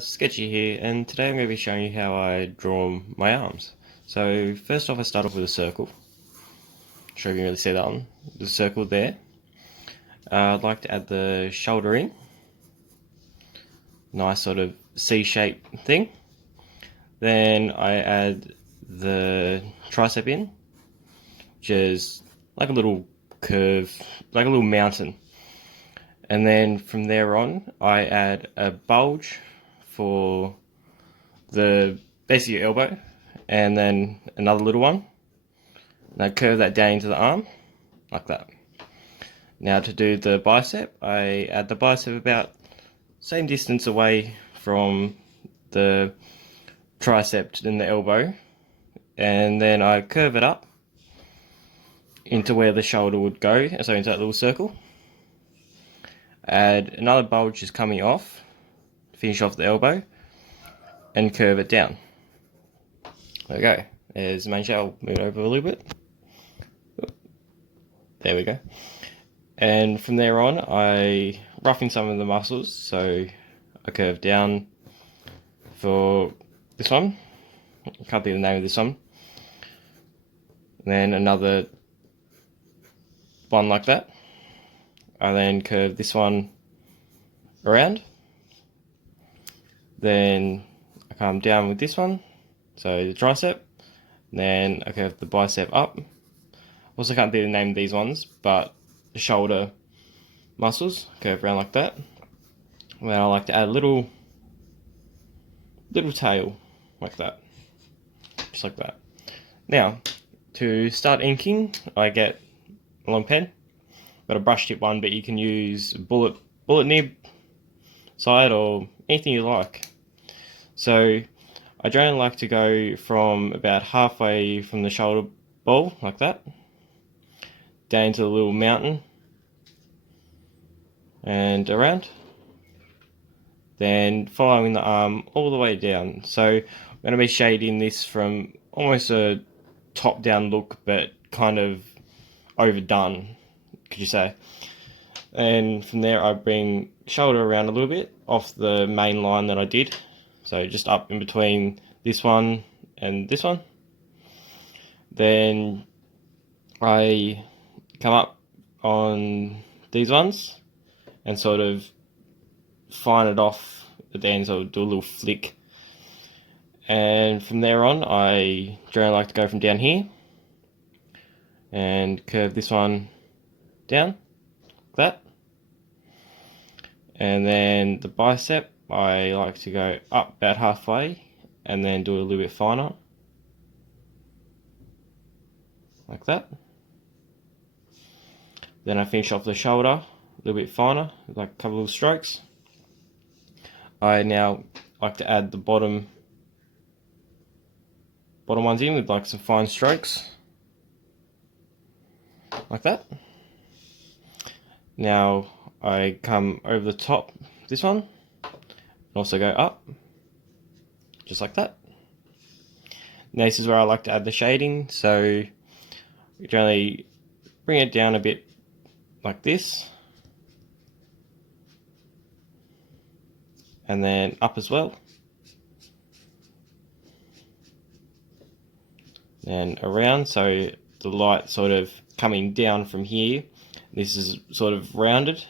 Sketchy here, and today I'm going to be showing you how I draw my arms. So first off, I start off with a circle. I'm sure you can really see that one. The circle there. I'd like to add the shoulder in. Nice sort of C-shaped thing. Then I add the tricep in, which is like a little curve, like a little mountain. And then from there on, I add a bulge for the base of your elbow, and then another little one. And I curve that down into the arm, like that. Now to do the bicep, I add the bicep about same distance away from the tricep and the elbow, and then I curve it up into where the shoulder would go, so into that little circle. Add another bulge just coming off, finish off the elbow, and curve it down. There we go. There's the main shape. I'll move it over a little bit. There we go. And from there on, I rough in some of the muscles. So I curve down for this one. I can't think of the name of this one. And then another one like that. I then curve this one around. Then I come down with this one. So the tricep. Then I curve the bicep up. Also can't think of the name of these ones, but the shoulder muscles curve around like that. And then I like to add a little tail like that, just like that. Now to start inking, I get a long pen. Got a brush tip one, but you can use bullet nib side or anything you like. So I generally like to go from about halfway from the shoulder ball, like that, down to the little mountain and around, then following the arm all the way down. So I'm going to be shading this from almost a top down look, but kind of overdone, could you say. And from there I bring shoulder around a little bit off the main line that I did, so just up in between this one and this one. Then I come up on these ones and sort of fine it off at the end, so I'll do a little flick. And from there on, I generally like to go from down here and curve this one down, like that. And then the bicep, I like to go up about halfway and then do it a little bit finer, like that. Then I finish off the shoulder a little bit finer, like a couple of strokes. I now like to add the bottom ones in with like some fine strokes, like that. Now I come over the top this one and also go up, just like that. Now this is where I like to add the shading, so generally bring it down a bit like this, and then up as well, and around, so the light sort of coming down from here. This is sort of rounded,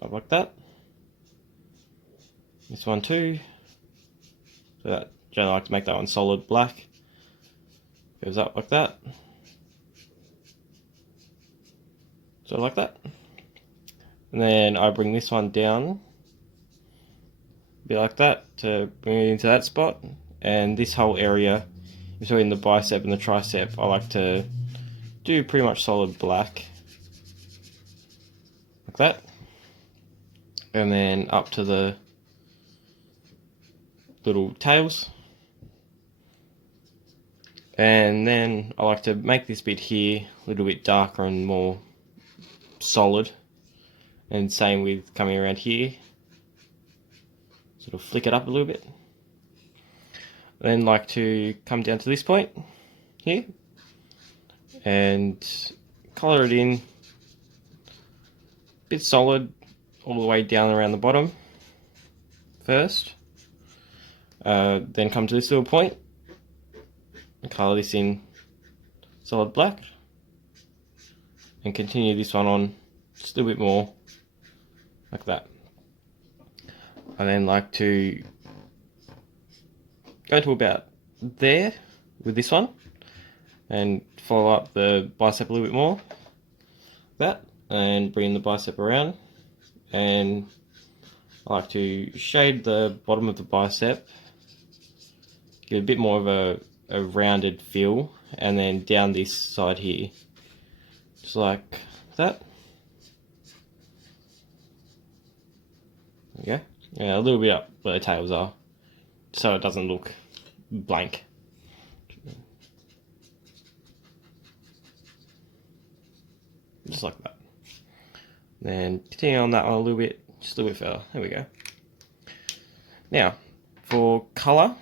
like that. This one too, so that generally I like to make that one solid black. Goes up like that, so like that. And then I bring this one down a bit like that to bring it into that spot. And this whole area between the bicep and the tricep, I like to do pretty much solid black, like that. And then up to the little tails. And then I like to make this bit here a little bit darker and more solid. And same with coming around here. Sort of flick it up a little bit. Then like to come down to this point here and colour it in, a bit solid, all the way down around the bottom first. Then come to this little point and colour this in solid black. And continue this one on just a little bit more, like that. I then like to go to about there with this one and follow up the bicep a little bit more, that, and bring the bicep around. And I like to shade the bottom of the bicep, give a bit more of a rounded feel, and then down this side here, just like that. Yeah, a little bit up where the tails are, so it doesn't look blank. Just like that. Then continue on that one a little bit, just a little bit further. There we go. Now, for colour,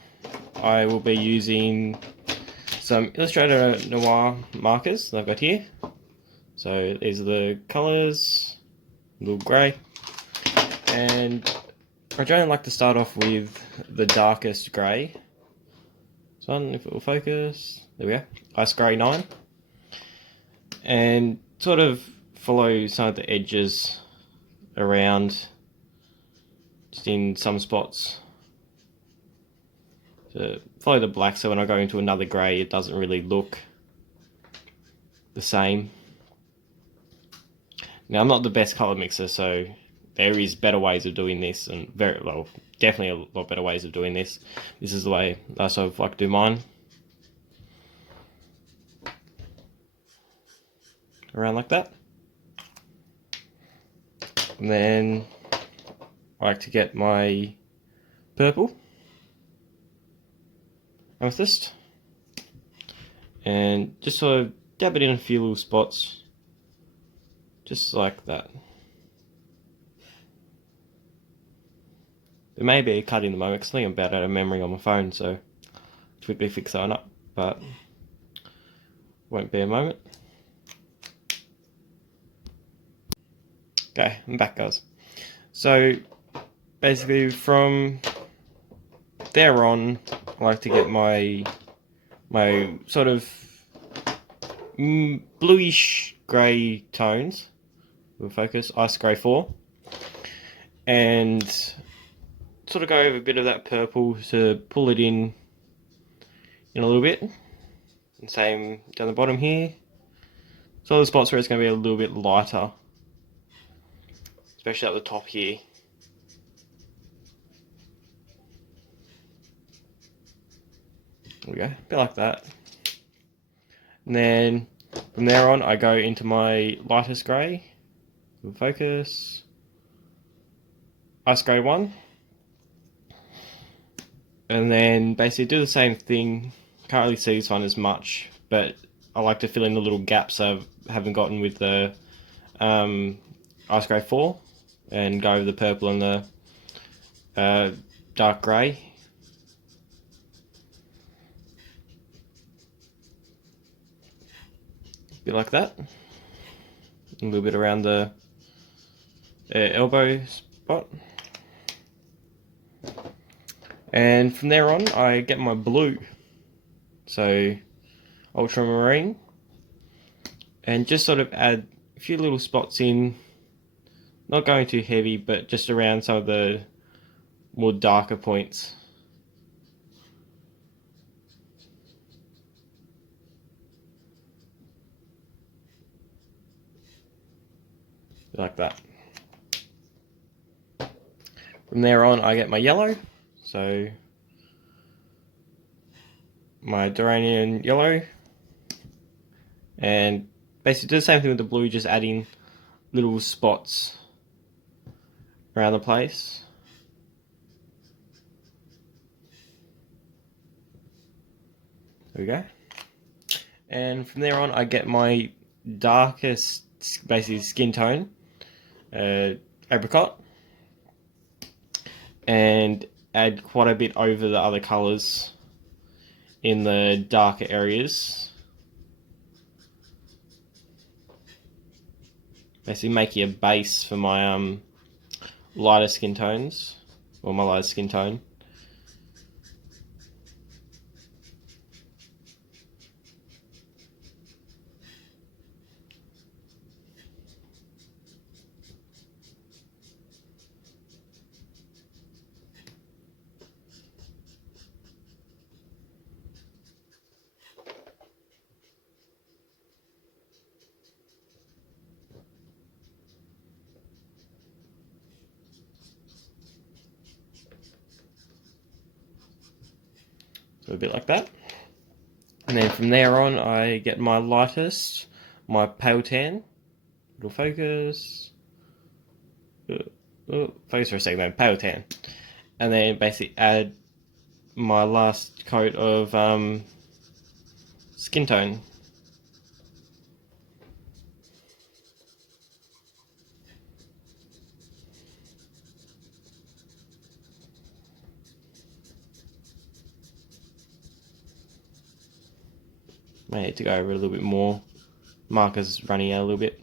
I will be using some Illustrator Noir markers that I've got here. So these are the colours, a little grey, and I generally like to start off with the darkest grey. This one, if it will focus, there we go, Ice Grey 9, and sort of follow some of the edges around, just in some spots. So follow the black, so when I go into another grey, it doesn't really look the same. Now, I'm not the best colour mixer, so there is better ways of doing this, and definitely a lot better ways of doing this. This is the way I sort of like to do mine. Around like that. And then I like to get my purple amethyst and just sort of dab it in a few little spots. Just like that. There may be a cut in the moment because I think I'm about out of memory on my phone, so to quickly fix that one up, but won't be a moment. Okay, I'm back, guys. So basically from there on, I like to get my sort of bluish grey tones. We'll focus Ice Grey 4, and sort of go over a bit of that purple to pull it in a little bit, and same down the bottom here. So the spots where it's going to be a little bit lighter, especially at the top here. There we go, a bit like that. And then from there on, I go into my lightest grey. We'll focus Ice Grey 1, and then basically do the same thing. Can't really see this one as much, but I like to fill in the little gaps I haven't gotten with the Ice Grey 4, and go over the purple and the dark grey. A bit like that. A little bit around the elbow spot. And from there on, I get my blue. So, ultramarine. And just sort of add a few little spots in. Not going too heavy, but just around some of the more darker points. Like that. From there on, I get my yellow. So, my Duranian yellow. And basically do the same thing with the blue, just adding little spots around the place. There we go. And from there on, I get my darkest, basically skin tone, apricot, and add quite a bit over the other colours in the darker areas. Basically making a base for my lighter skin tones, or my lighter skin tone. So a bit like that. And then from there on, I get my lightest, my pale tan. It'll focus. Focus for a second then, pale tan. And then basically add my last coat of skin tone. May need to go over a little bit more. Marker's running out a little bit.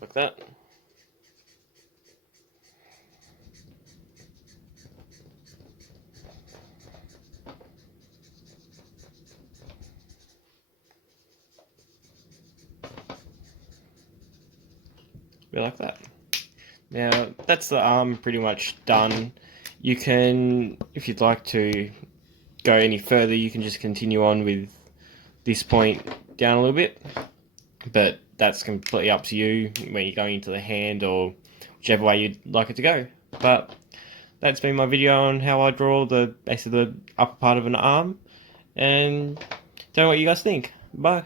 Like that. Be like that. Now, that's the arm pretty much done. You can, if you'd like to go any further, you can just continue on with this point down a little bit. But that's completely up to you when you're going into the hand or whichever way you'd like it to go. But that's been my video on how I draw basically the upper part of an arm. And tell me what you guys think. Bye.